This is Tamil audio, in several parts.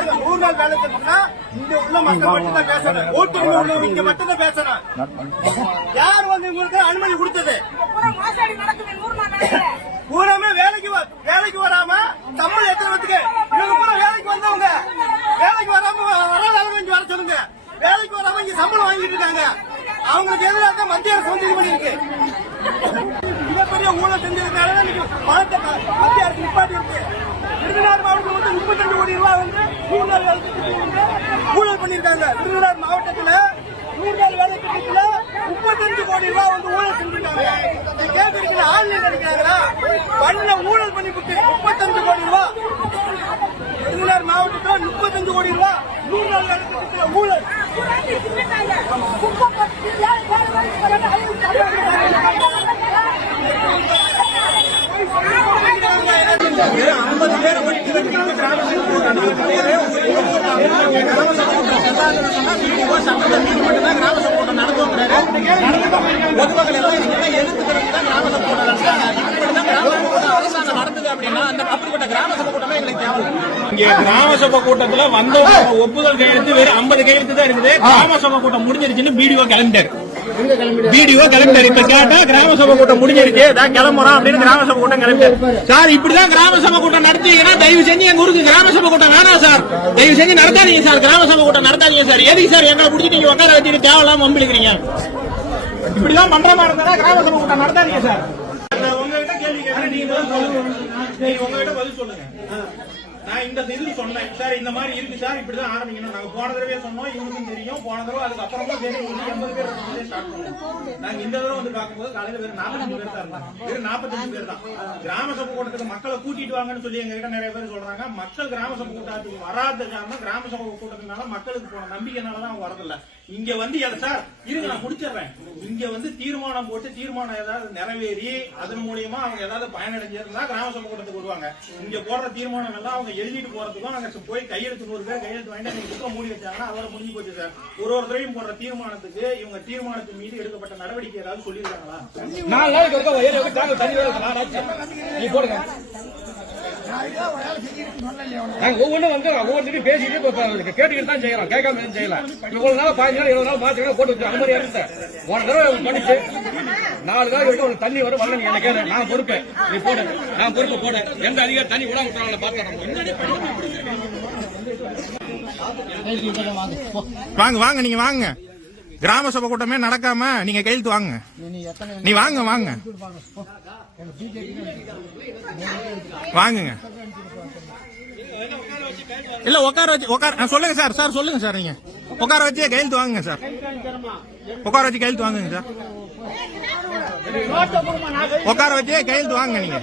பாருங்க 100 நாள் வேலை திட்டம்னா இங்க உள்ள மக்கள் மட்டும் தான் பேசணும். ஓட்டுரிமை உள்ளவங்க இங்க மட்டும் தான் பேசணும். யார் வந்து உங்களுக்கு அனுமதி கொடுத்தது? பூராமே வேலைக்கு வராம சம்பளம் எத்தனை பேருக்கு? இவங்க பூரா வேலைக்கு வந்தவங்க வேலைக்கு வராம வராத இங்க வர சொல்லுங்க. வேலைக்கு வராம இங்க சம்பளம் வாங்கிட்டு இருக்காங்க. அவங்களுக்கு எதிராக மத்திய அரசு வந்து இது பண்ணிருக்கு. மிகப்பெரிய ஊழல் செஞ்சதுனால பணத்தை மத்திய அரசு நிப்பாட்டி இருக்கு. விருதுநகர் மாவட்டம் வந்து 32 கோடி ரூபாய் வந்து 100 நாள் வேலை திட்டத்தில் ஊழல் பண்ணிருக்காங்க. விருதுநகர் மாவட்டத்தில் 100 நாள் வேலை திட்டத்தில் 35 கோடி ரூபாய் வந்து ஊழல் செஞ்சிருக்காங்க. கேட்கறீங்களா? ஆன்லைன் நினைக்கிறாங்களா? பண்ண ஊழல் பண்ணி கொடுத்து 35 கோடி ரூபாய் விருதுநகர் மாவட்டத்தில் 35 கோடி ரூபாய் 100 நாள் வேலை திட்டத்தில் ஊழல். 50 பேர் பொதுமக்கள் எல்லாம் நடந்தது அப்படின்னா அப்படிப்பட்ட கிராம சபை கூட்டமே எங்களுக்கு தேவை. இங்க கிராம சபை கூட்டத்துல வந்தவங்க ஒப்புதல் கையெழுத்து வெறும் 50 கையெழுத்து தான் இருக்குது. கிராம சபை கூட்டம் முடிஞ்சிருச்சுன்னு பிடிஓ கிளம்பிட்டாரு. இப்ப கேட்டா கிராம சபை கூட்டம் முடிஞ்சிருச்சு கிளம்புறோம் அப்படின்னு கிராம சபை கூட்டம் கிளம்பிட்டாரு. சார் இப்படிதான் கிராம சபை கூட்டம் நடத்தீங்கன்னா தயவு செஞ்சு எங்க ஊருக்கு கிராம சபை கூட்டம் வேணாம் சார். தயவு செஞ்சு நடத்தாதீங்க சார். கிராம சபை கூட்டம் நடத்தாதீங்க சார். எதுக்கு சார் எங்களை பிடிச்சி நீங்க உட்கார வச்சுட்டு தேவையில்லாம வம்பிழுக்கிறீங்க? இப்படிதான் பண்ற மாதிரி இருந்தா கிராம சபை கூட்டம் நடத்தாதீங்க சார். உங்ககிட்ட கேள்வி கேட்கறேன், நீங்க உங்ககிட்ட பதில் சொல்லுங்க. நான் இந்த இது சொன்னேன் சார், இந்த மாதிரி இருக்கு சார், இப்படிதான் ஆரம்பிக்கணும். நாங்க போன தடவை சொன்னோம், இவனுக்கும் தெரியும். போன தடவை அதுக்கு அப்புறமா சரி 80 பேர் ஸ்டார்ட் பண்ணோம். நாங்க இந்த தடவை வந்து பார்க்கும்போது காலையில வெறும் 45 பேர் தான் இருந்தாங்க. வெறும் 45 பேர் தான். கிராம சபை கூட்டத்துக்கு மக்களை கூட்டிட்டு வாங்கன்னு சொல்லி எங்க கிட்ட நிறைய பேர் சொல்றாங்க. மக்கள் கிராம சபை கூட்டத்துக்கு வராத காரணம் கிராம சபை கூட்டத்தினால மக்களுக்கு போன நம்பிக்கைனாலதான் அவங்க வரதில்ல. இங்க வந்து சார் இருங்க நான் முடிச்சிடுறேன். இங்க வந்து தீர்மானம் போட்டு தீர்மானம் ஏதாவது நிறைவேறி அதன் மூலியமா அவங்க ஏதாவது பயனடைஞ்சிருந்தா கிராம சபை கூட்டத்துக்கு வருவாங்க. இங்க போடுற தீர்மானம் எல்லாம் அவங்க எழுதிட்டு போறதுக்கும் நாங்க போய் கையெழுத்து 100 பேர் கையெழுத்து வாங்கிட்டு புத்தகம் மூடி வச்சாங்கன்னா அதோட முடிஞ்சு போச்சு சார். ஒரு தடவையும் போடுற தீர்மானத்துக்கு இவங்க தீர்மானத்தின் மீது எடுக்கப்பட்ட நடவடிக்கை ஏதாவது சொல்லியிருக்காங்களா? 4 நாளைக்கு ஒவ்வொன்றும் வந்து ஒவ்வொருத்தையும் பேசிட்டு கேட்டுக்கிட்டு தான் செய்யலாம். கேட்காம செய்யலாம். இவ்வளவு நாள் 15 நாள் 20 நாள் மாத்தி போட்டு வச்சு அந்த மாதிரி இருந்து ஒரு தடவை பண்ணிச்சு 4 நாள் விட்டு ஒரு தண்ணி வரும் வரல. நீ என்ன கேளு, நான் பொறுப்பு. நீ போடு, நான் பொறுப்பு போடு. எந்த அதிகாரி தண்ணி விடாம விட்டுறாங்கள பாத்துறோம். வாங்க வாங்க, நீங்க வாங்க. கிராம சபை கூட்டமே நடக்காம நீங்க கையெழுத்து வாங்க. நீ வாங்க வாங்க வாங்குங்க. இல்ல உட்கார வச்சு சொல்லுங்க சார். சார் சொல்லுங்க சார். நீங்க உட்கார வச்சு கையெழுத்து வாங்குங்க சார். உட்கார வச்சு கையெழுத்து வாங்குங்க சார். உட்கார வச்சு கையெழுத்து வாங்க. நீங்க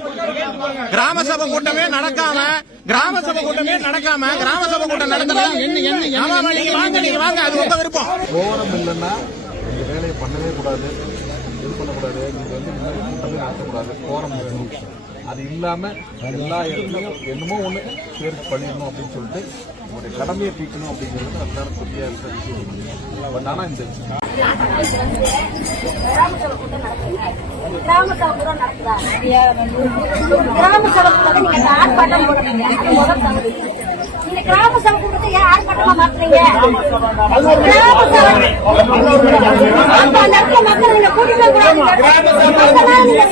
கிராம சபை கூட்டமே நடக்காம கிராம சபை கூட்டம் நடந்தா நீங்க வாங்க. அது உங்க விருப்பம். கோரம் இல்லைன்னா நீங்க வேலையை பண்ணவே கூடாது, இது பண்ணக்கூடாது. நீங்க வந்து கூட்டமே நடத்தக்கூடாது. கோரம் வேணும். அது இல்லாம எல்லா இடத்துலையும் என்னமோ ஒண்ணு பேருக்கு பண்ணிடணும் அப்படின்னு சொல்லிட்டு உங்களுடைய கடமையை தீக்கணும் அப்படிங்கிறது அதுதான் புதிய இருக்கிற விஷயம். பட் ஆனா இந்த கிராம சபை கூட்டம் நடக்குதா? கிராம சபை கூட்டம் நீங்க ஆர்ப்பாட்டம் போடுறீங்க. இந்த கிராம சபை கூட்டத்தை ஏன் ஆர்ப்பாட்டமா மாத்துறீங்க? கிராம சபை அந்த இடத்துல மக்கள் நீங்க கூட்டிட்டு கூடாது. நீங்க